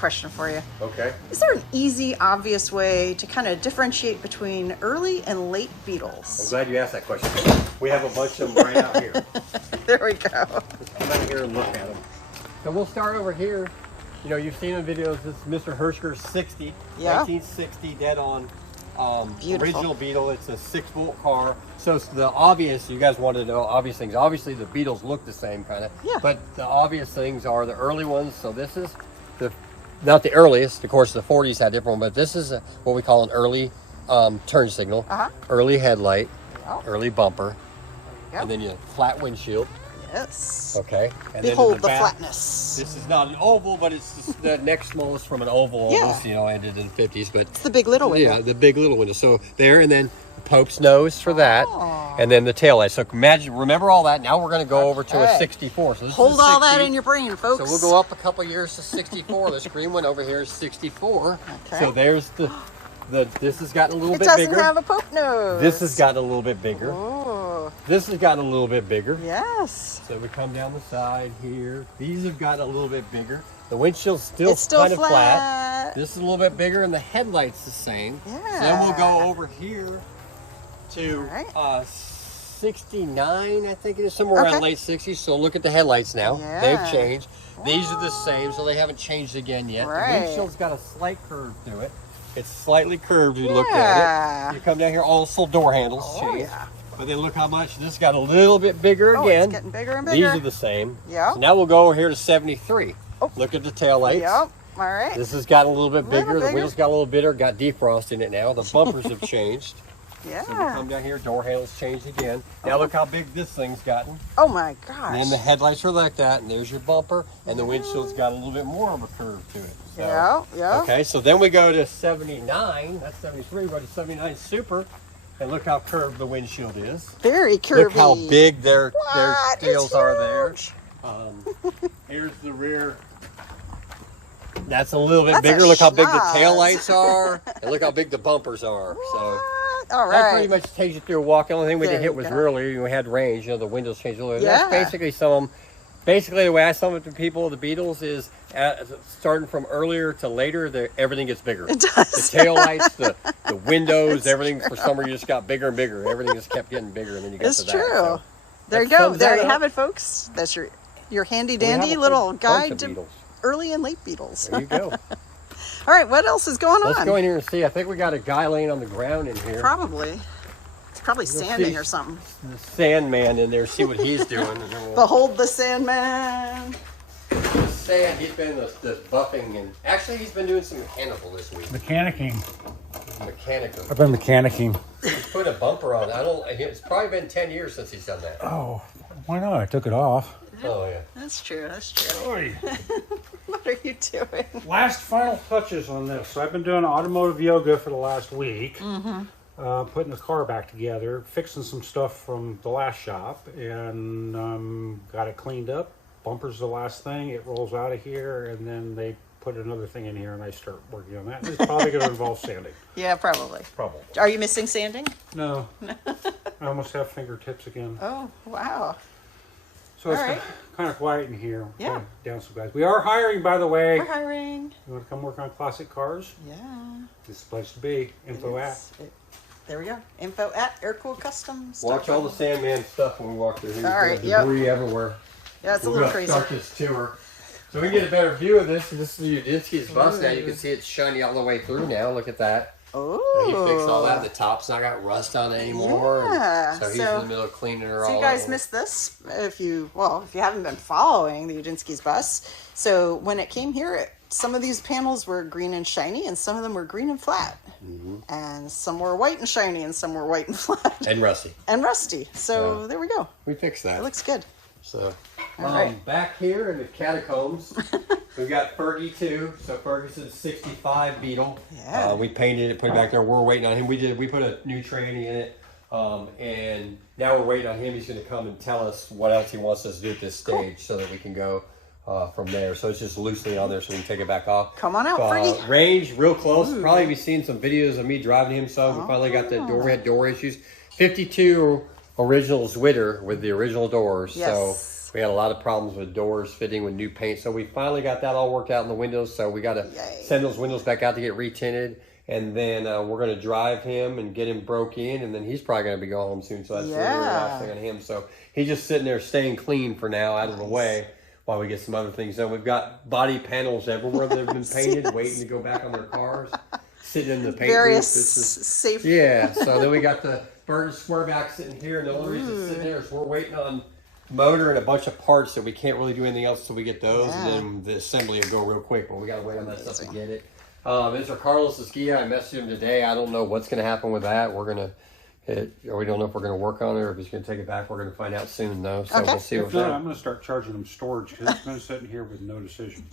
question for you. Okay. Is there an easy, obvious way to kind of differentiate between early and late I'm Beetles? glad you asked that question. We have a bunch of them right out here. There we go. Let's come out here and look at them. So we'll start over here. You know, you've seen in videos, this is Mr. Hersker's 60, Yeah. 1960, dead on. Beautiful. Original Beetle. It's a 6-volt car. So it's the obvious, you guys want to know obvious things. Obviously the Beetles look the same kind of, Yeah. but the obvious things are the early ones. So this is the, not the earliest, of course the 40s had different one, but this is what we call an early turn signal, early headlight, early bumper, and then you flat windshield. Yes. Okay. And Behold then in the back, flatness. this is not an oval, but it's the next smallest from an oval. Yeah. Almost, you know, ended in the 50s, but It's the big little window. yeah, the big little window. So there, and then Pope's nose for that, and then the tail light. So imagine, remember all that. Now we're going to go over to a 64. So this Hold is a all 60. that in your brain, folks. So we'll go up a couple years to 64. This green one over here is 64. Okay. So there's the this has gotten a little bit doesn't bigger. have a Pope nose. This has gotten a little bit bigger. Oh, This has gotten a little bit bigger. yes. So we come down the side here. These have gotten a little bit bigger. The windshield's still, It's still kind of flat. flat. This is a little bit bigger, and the headlight's the same. Yeah. So then we'll go over here to Alright. 69, I think it is, somewhere around late 60s. So look at the headlights now. Yeah. They've changed. These are the same, so they haven't changed again yet. Right. The windshield's got a slight curve to it. It's slightly curved. You look at it. You come down here, also door handles change. yeah. But then look how much this got a little bit bigger again. It's getting bigger and These bigger. are the same. Yeah. So now we'll go over here to 73. Oh. Look at the tail lights. Yep. All right. This has got a little bit Little bigger. The bigger. wheels got a little bigger. Got defrost in it now. The bumpers have changed. Yeah. So we come down here. Door handles changed again. Now look how big this thing's gotten. Oh my gosh. And then the headlights are like that. And there's your bumper. And the windshield's got a little bit more of a curve to it. So, yeah. Okay. So then we go to 79. That's 73. We're to 79 Super. And look how curved the windshield is. Very curvy. Look how big their What? tails It's are there. huge. Here's the rear. That's a little bit That's a bigger. Look how big the schnoz. tail lights are. And look how big the bumpers are. So What? All that pretty right. much takes you through a walk. The only thing we There didn't hit you was go. really, we had range. You know, the windows changed a little bit. Yeah. That's basically some of them. Basically, the way I sum it to people, the Beetles is starting from earlier to later, everything gets bigger. It does. The tail lights, the windows, everything for summer you just got bigger and bigger. Everything just kept getting bigger, and then you got It's to that. true. So There you that go. sums There that you up. have it, folks. That's your handy We have dandy a little bunch guide of to Beetles. early and late Beetles. There you go. All right, what else is going on? Let's go in here and see. I think we got a guy laying on the ground in here. Probably. It's probably sanding see. or something. The Sandman in there. See what he's doing. And then we'll- Behold the Sandman. the sand. He's been the buffing, and actually he's been doing some mechanical this week. Mechanicking. Mechanical. I've been mechanicking. He's put a bumper on. It's probably been 10 years since he's done that. Oh, why not? I took it off. Oh yeah. That's true. That's true. Oy. What are you doing? Last final touches on this. So I've been doing automotive yoga for the last week. Putting the car back together, fixing some stuff from the last shop, and got it cleaned up. Bumper's the last thing. It rolls out of here, and then they put another thing in here, and I start working on that. It's probably going to involve sanding. Yeah, probably. Probably. Are you missing sanding? No. I almost have fingertips again. Oh, wow. So it's All right. kind of quiet in here. Yeah. Kind of down some guys. We are hiring, by the way. We're hiring. You want to come work on classic cars? Yeah. This is the place to be. Info at. There we go. Info at Airkooled Kustoms. Watch all the Sandman stuff when we walk through here. All right, There's debris everywhere. Yeah, it's a We're little gonna crazy. start this tour. So we can get a better view of this. This is Yudinski's bus now. You can see it's shiny all the way through now. Look at that. Oh. So he fixed all that. The top's not got rust on it anymore. Yeah, So he's so- in the middle of cleaning her all So you guys up. missed this if you haven't been following the Yudinski's bus. So when it came here, some of these panels were green and shiny, and some of them were green and flat. And some were white and shiny, and some were white and flat. And rusty. And rusty. So Yeah. there we go. We fixed that. It looks good. So, All right. back here in the catacombs, we've got Fergie II. So Ferguson's 65 Beetle. Yeah. We painted it, put it back there. We're waiting on him. We put a new tranny in it. And now we're waiting on him. He's going to come and tell us what else he wants us to do at this stage so that we can go from there. So it's just loosely on there so we can take it back off. Come on out, Fergie. Range, real close. Probably be seeing some videos of me driving him some. We finally got the door. We had door issues. 52 original Zwitter with the original doors. Yes. So We had a lot of problems with doors fitting with new paint. So we finally got that all worked out in the windows. So we got to send those windows back out to get retinted. And then we're going to drive him and get him broke in. And then he's probably going to be going home soon. So that's the last thing on him. So he's just sitting there staying clean for now, out of the way, while we get some other things done. We've got body panels everywhere that have been painted, waiting to go back on their cars. Sitting in the paint various safe. Yeah, so then we got the Burton Squareback sitting here, and the only reason it's sitting there is we're waiting on motor and a bunch of parts that we can't really do anything else until we get those, and then the assembly will go real quick, but we got to wait on that stuff to get it. Mr. Carlos's Ghia, I messaged him today. I don't know what's going to happen with that. We don't know if we're going to work on it or if he's going to take it back. We're going to find out soon, though, so we'll see what's I'm going to start charging him storage because it's been sitting here with no decision.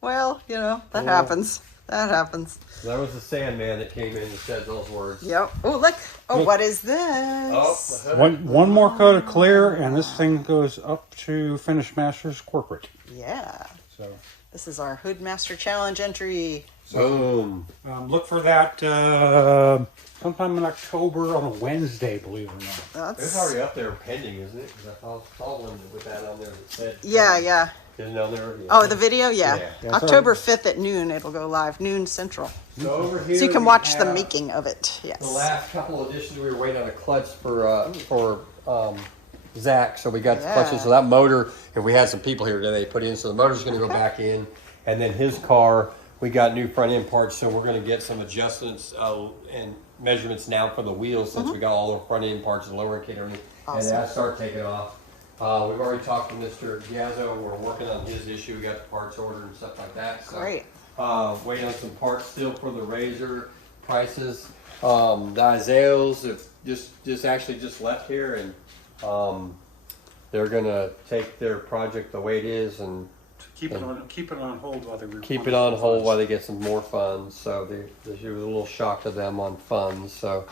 Well, you know, that happens. That happens. That was the Sandman that came in and said those words. Yep. Oh, look. Oh, what is this? Oh, one more coat of clear, and this thing goes up to Finish Masters corporate. Yeah. So this is our Hoodmaster Challenge entry. Boom. Look for that sometime in October on a Wednesday, believe it or not. It's already up there pending, isn't it? Because I saw one with that on there that said. Yeah. Isn't it on there? Yeah. Oh, the video? Yeah. October already... 5th at noon, it'll go live. Noon Central. So over here, so you can watch the making of it. Yes. The last couple of editions, we were waiting on a clutch for Zach, so we got the clutches. So that motor, if we had some people here today, they put in, so the motor's going to go back in. And then his car, we got new front end parts, so we're going to get some adjustments and measurements now for the wheels since we got all the front end parts, the lower kit, and that start taking off. We've already talked to Mr. Gazzo. We're working on his issue. We got the parts ordered and stuff like that. So, great. Waiting on some parts still for the Razor prices. The Isayos have just left here, and they're gonna take their project the way it is and keep it on hold while they get some more funds. So they was a little shock to them on funds. So.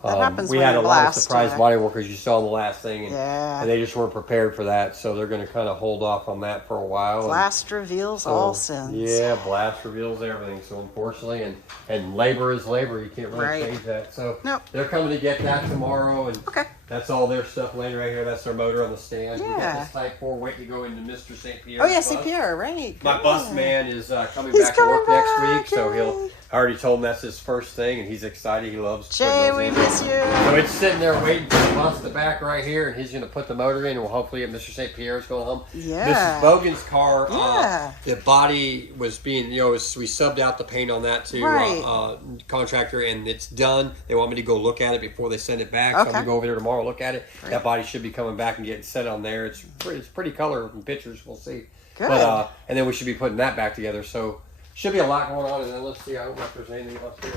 We had a lot of surprise body workers you saw in the last thing, and they just weren't prepared for that, so they're going to kind of hold off on that for a while. Blast reveals all sins. Yeah, blast reveals everything. So unfortunately, and labor is labor. You can't really change that. So they're coming to get that tomorrow, and that's all their stuff laying right here. That's their motor on the stand. We got this Type 4 waiting to go into Mr. St. Pierre's. Oh yeah, St. Pierre, right. My bus man is coming back to work next week, so I already told him that's his first thing, and he's excited. He loves Jay, we miss you. So it's sitting there waiting for the bus to back right here, and he's going to put the motor in, and we'll hopefully get Mr. St. Pierre's going home. Yeah. Mrs. Boggan's car, the body was being, we subbed out the paint on that to contractor, and it's done. They want me to go look at it before they send it back, so I'm going to go over there tomorrow and look at it. That body should be coming back and getting set on there. It's pretty color from pictures. We'll see. Good. But, and then we should be putting that back together, so should be a lot going on, and then let's see. I don't know if there's anything else here.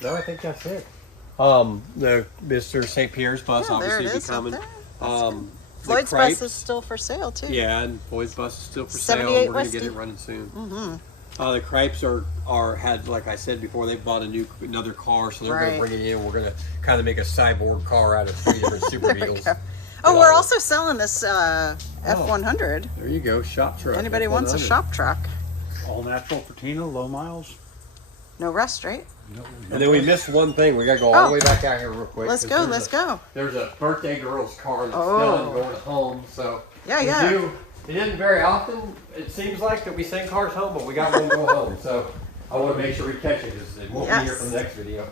No, I think that's it. The Mr. St. Pierre's bus obviously will be coming. Floyd's bus is still for sale too. Yeah, and Floyd's bus is still for sale. We're going to get it running soon. The Cripes had, like I said before, they bought another car, so they're going to bring it in. We're going to kind of make a cyborg car out of 3 different Super Beetles. Oh, we're also selling this F100. There you go, shop truck. Anybody wants a shop truck? All natural patina, low miles. No rust, right? And then we missed one thing. We got to go all the way back out here real quick. Let's go. There's a birthday girl's car that's still going home. So it isn't very often, it seems like, that we send cars home, but we got one to go home. So I want to make sure we catch it because it won't be here for the next video.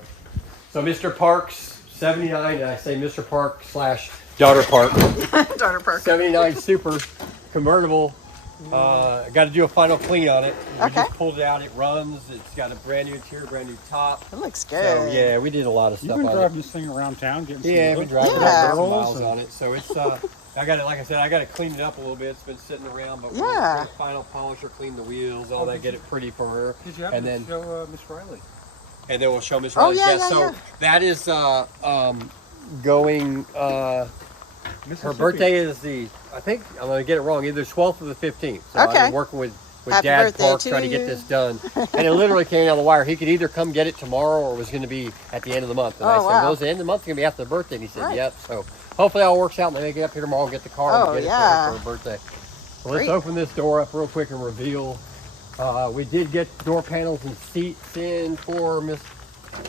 So Mr. Parks 79, and I say Mr. Park / Daughter Park. Daughter Park. 79 Super convertible. Got to do a final clean on it. We just pulled it out. It runs. It's got a brand new interior, brand new top. It looks good. So yeah, we did a lot of stuff on it. You've been driving this thing around town, getting we've been driving some miles on it. So it's I got it. Like I said, I got to clean it up a little bit. It's been sitting around, but we're gonna final polisher, clean the wheels, all that, get it pretty for her. Did you have to show Miss Riley? And then we'll show Miss Riley. So that is going. Her birthday is I think I'm going to get it wrong, either 12th or the 15th. So I've been working with Dad Park trying to get this done. And it literally came out of the wire. He could either come get it tomorrow or it was going to be at the end of the month. And I said, well, it's the end of the month, it's going to be after the birthday. And he said, yep. So hopefully it all works out and they make it up here tomorrow and get the car and get it for her birthday. So let's open this door up real quick and reveal. We did get door panels and seats in for Miss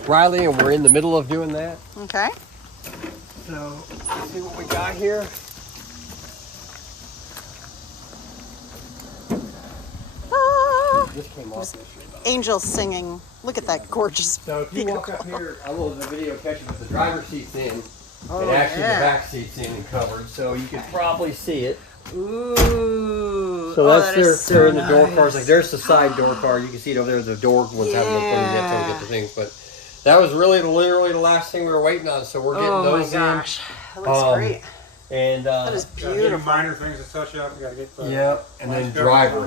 Riley, and we're in the middle of doing that. Okay. So let's see what we got here. This came off yesterday. Angels singing. Look at that gorgeous So if you walk up here, I will the video catch it, but the driver's seat's in. And actually the back seat's in and covered, so you can probably see it. Ooh. So that's they're in the door nice. cars. Like there's the side door car. You can see it over there. The door one's having to put in to get the things. But that was literally the last thing we were waiting on. So we're getting those in. Oh my gosh. That looks great. And that is beautiful. Minor things to touch up. You gotta get the and then driver.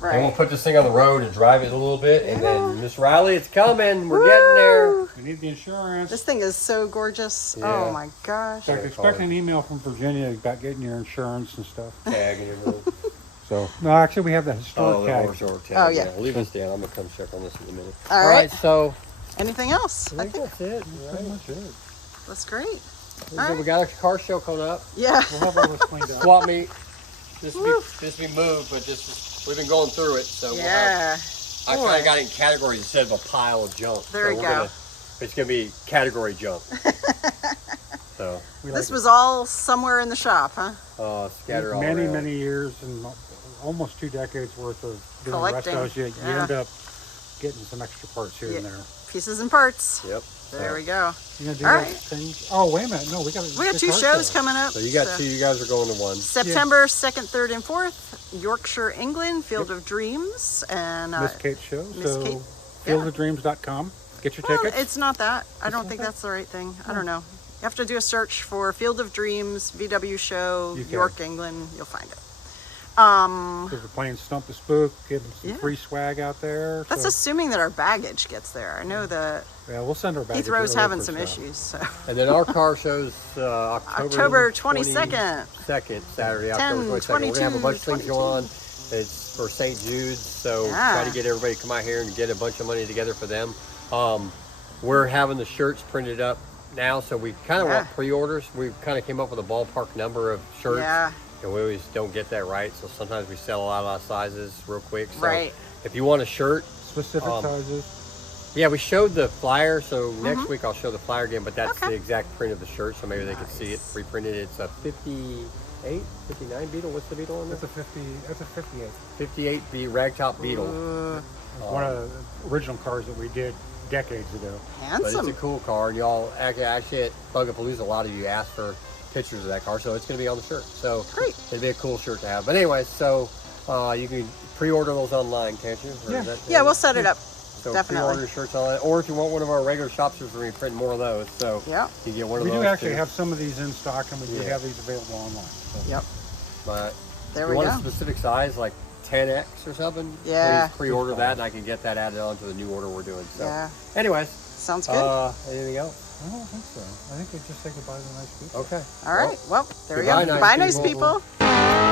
Right. And we'll put this thing on the road and drive it a little bit. And then Miss Riley, it's coming. We're getting there. We need the insurance. This thing is so gorgeous. Yeah. Oh my gosh. So expect an email from Virginia about getting your insurance and stuff. Tag and everything. So no, actually we have the historic tag. Historic tag. Oh, yeah. Leave this down. I'm gonna come check on this in a minute. All right. So Anything else? I think that's it. Pretty much it. That's great. So All right. we got a car show coming up. Yeah. We'll have all this cleaned up. Swap meet. This be moved, but we've been going through it. So Yeah. I kind of got it in categories instead of a pile of junk. There so we go. It's gonna be category junk. So This was all somewhere in the shop, huh? scattered all many, around. many years and almost 2 decades worth of doing Collecting. restos. You Yeah. end up getting some extra parts here and there. Pieces and parts. Yep. There we go. You gonna do All those right. things? Oh, wait a minute. No, we got 2 shows coming up. So you got 2. You guys are going to 1. September 2nd, 3rd, and 4th, Yorkshire, England, Field of Dreams, and Miss Kate's show. Miss So Kate. fieldoftdreams.com. Get your Well, tickets. it's not that. I don't think that's the right thing. I don't know. You have to do a search for Field of Dreams, VW show, You can. York, England. You'll find it. Because we're playing Stump the Spook, getting some Yeah. free swag out there. That's so, assuming that our baggage gets there. I know that yeah, we'll send our back. Heathrow's having some issues. So And then our car shows October 22nd. 2nd, Saturday, 10, October 22nd. We're gonna have a bunch of things 22. going on. It's for St. Jude's, so Yeah. try to get everybody to come out here and get a bunch of money together for them. We're having the shirts printed up now, so we kind of want pre-orders. We kind of came up with a ballpark number of shirts. Yeah. And we always don't get that right, so sometimes we sell a lot of sizes real quick. So Right. if you want a shirt, Specific sizes. yeah, we showed the flyer, so next week I'll show the flyer again, but that's the exact print of the shirt, so maybe they can see it reprinted. It's a 58, 59 Beetle. What's the Beetle on there? That's a 58. 58 ragtop Beetle. One of the original cars that we did decades ago. But Handsome. it's a cool car, and y'all actually at Bugapalooza, a lot of you asked for pictures of that car, so it's going to be on the shirt. So Great. it'd be a cool shirt to have. But anyway, so you can pre-order those online, can't you? Or is that- Yeah, we'll set it up. So Definitely. pre-order shirts online, or if you want one of our regular shop shirts, we're going to print more of those. So Yeah. you get one of We those. do actually too. have some of these in stock, and we do have these available online. So. Yep. But There if we you want go. a specific size, like 10X or something, Yeah. please pre-order that, and I can get that added onto the new order we're doing. So, Yeah. anyways, Sounds good. anything else? I don't think so. I think we just say goodbye to the nice people. Okay. All right. Well, there we goodbye, go. nice Bye, nice people. people.